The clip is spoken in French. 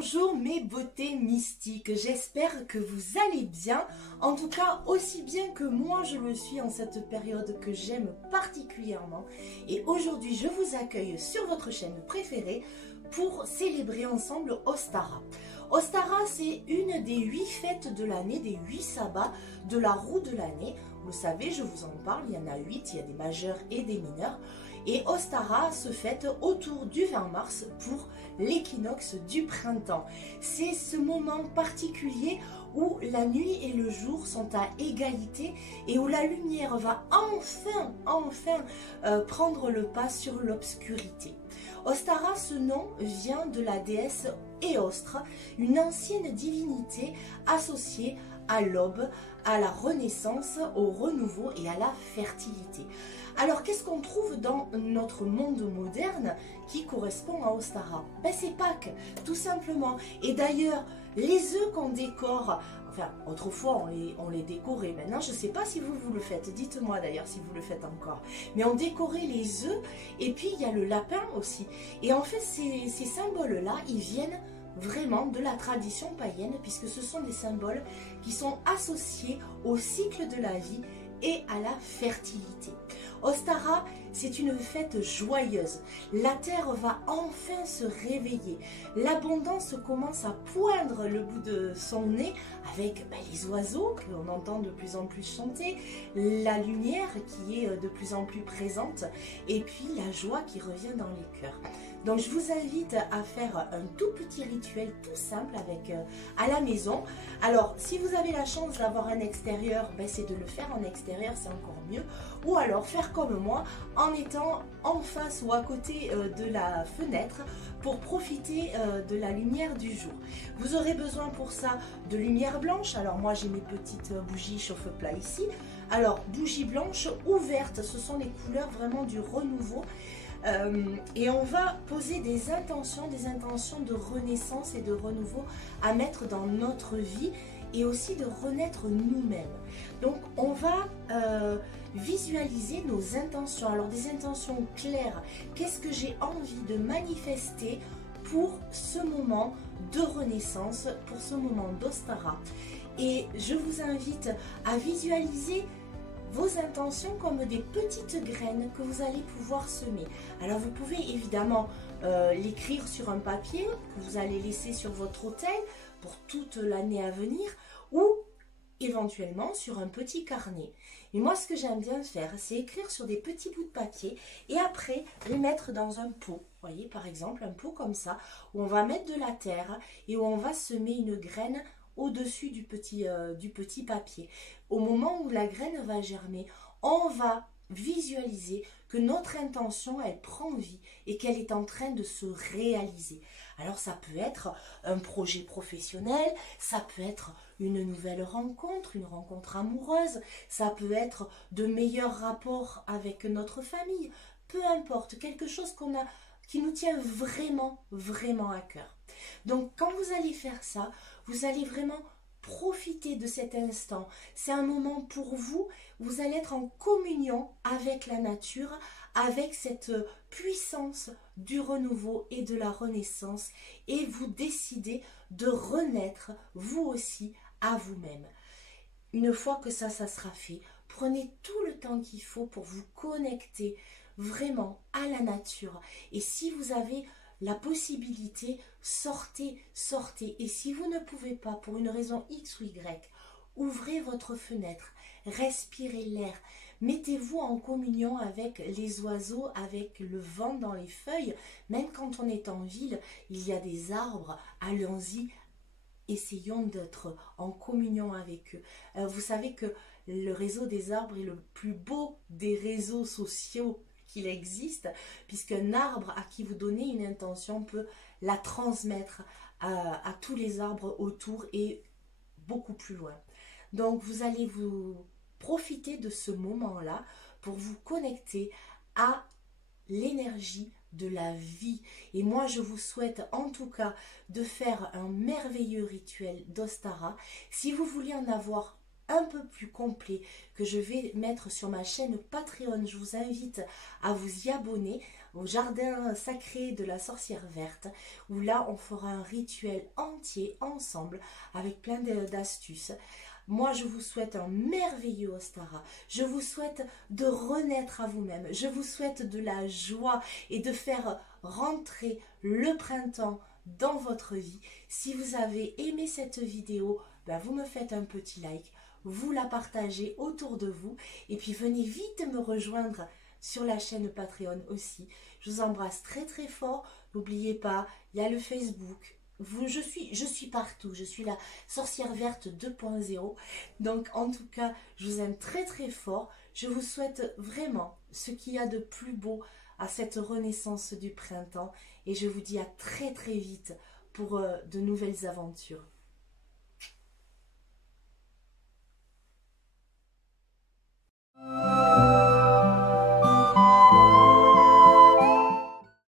Bonjour mes beautés mystiques, j'espère que vous allez bien, en tout cas aussi bien que moi je le suis en cette période que j'aime particulièrement. Et aujourd'hui je vous accueille sur votre chaîne préférée pour célébrer ensemble Ostara. Ostara, c'est une des 8 fêtes de l'année, des 8 sabbats de la roue de l'année. Vous savez, je vous en parle, il y en a 8, il y a des majeurs et des mineurs. Et Ostara se fête autour du 20 mars pour l'équinoxe du printemps. C'est ce moment particulier où la nuit et le jour sont à égalité et où la lumière va enfin prendre le pas sur l'obscurité. Ostara, ce nom vient de la déesse Éostre, une ancienne divinité associée à l'aube, à la renaissance, au renouveau et à la fertilité. Alors, qu'est-ce qu'on trouve dans notre monde moderne qui correspond à Ostara? Ben, c'est Pâques, tout simplement. Et d'ailleurs, les œufs qu'on décore, enfin, autrefois on les décorait, maintenant je ne sais pas si vous le faites, dites-moi d'ailleurs si vous le faites encore. Mais on décorait les œufs et puis il y a le lapin aussi. Et en fait, ces symboles-là, ils viennent vraiment de la tradition païenne puisque ce sont des symboles qui sont associés au cycle de la vie et à la fertilité. Ostara, c'est une fête joyeuse. La terre va enfin se réveiller. L'abondance commence à poindre le bout de son nez avec les oiseaux que l'on entend de plus en plus chanter, la lumière qui est de plus en plus présente et puis la joie qui revient dans les cœurs. Donc je vous invite à faire un tout petit rituel tout simple à la maison. Alors si vous avez la chance d'avoir un extérieur, c'est de le faire en extérieur, c'est encore mieux. Ou alors faire comme moi en étant en face ou à côté de la fenêtre pour profiter de la lumière du jour. Vous aurez besoin pour ça de lumière blanche. Alors moi j'ai mes petites bougies chauffe-plat ici. Alors bougies blanches ou vertes, ce sont les couleurs vraiment du renouveau. Et on va poser des intentions de renaissance et de renouveau à mettre dans notre vie et aussi de renaître nous-mêmes. Donc on va visualiser nos intentions, alors des intentions claires. Qu'est-ce que j'ai envie de manifester pour ce moment de renaissance, pour ce moment d'Ostara? Et je vous invite à visualiser vos intentions comme des petites graines que vous allez pouvoir semer. Alors vous pouvez évidemment l'écrire sur un papier que vous allez laisser sur votre autel pour toute l'année à venir ou éventuellement sur un petit carnet. Et moi ce que j'aime bien faire, c'est écrire sur des petits bouts de papier et après les mettre dans un pot. Vous voyez, par exemple un pot comme ça où on va mettre de la terre et où on va semer une graine au-dessus du petit papier. Au moment où la graine va germer, on va visualiser que notre intention, elle prend vie et qu'elle est en train de se réaliser. Alors ça peut être un projet professionnel, ça peut être une nouvelle rencontre, une rencontre amoureuse, ça peut être de meilleurs rapports avec notre famille, peu importe, quelque chose qui nous tient vraiment à cœur. Donc quand vous allez faire ça, vous allez vraiment profiter de cet instant. C'est un moment pour vous, vous allez être en communion avec la nature, avec cette puissance du renouveau et de la renaissance et vous décidez de renaître vous aussi à vous-même. Une fois que ça sera fait, prenez tout le temps qu'il faut pour vous connecter vraiment à la nature. Et si vous avez la possibilité, sortez. Et si vous ne pouvez pas, pour une raison X ou Y, ouvrez votre fenêtre, respirez l'air, mettez-vous en communion avec les oiseaux, avec le vent dans les feuilles. Même quand on est en ville, il y a des arbres, allons-y, essayons d'être en communion avec eux. Vous savez que le réseau des arbres est le plus beau des réseaux sociaux qu'il existe, puisqu'un arbre à qui vous donnez une intention peut la transmettre à tous les arbres autour et beaucoup plus loin. Donc vous allez vous profiter de ce moment-là pour vous connecter à l'énergie de la vie. Et moi je vous souhaite en tout cas de faire un merveilleux rituel d'Ostara. Si vous voulez en avoir un peu plus complet que je vais mettre sur ma chaîne Patreon. Je vous invite à vous y abonner au jardin sacré de la sorcière verte, où là on fera un rituel entier ensemble avec plein d'astuces. Moi, je vous souhaite un merveilleux Ostara. Je vous souhaite de renaître à vous-même. Je vous souhaite de la joie et de faire rentrer le printemps dans votre vie. Si vous avez aimé cette vidéo, ben vous me faites un petit like, vous la partagez autour de vous et puis venez vite me rejoindre sur la chaîne Patreon aussi. Je vous embrasse très très fort. N'oubliez pas, il y a le Facebook. Je suis partout, je suis la sorcière verte 2.0. Donc en tout cas, je vous aime très très fort. Je vous souhaite vraiment ce qu'il y a de plus beau à cette renaissance du printemps. Et je vous dis à très très vite pour de nouvelles aventures.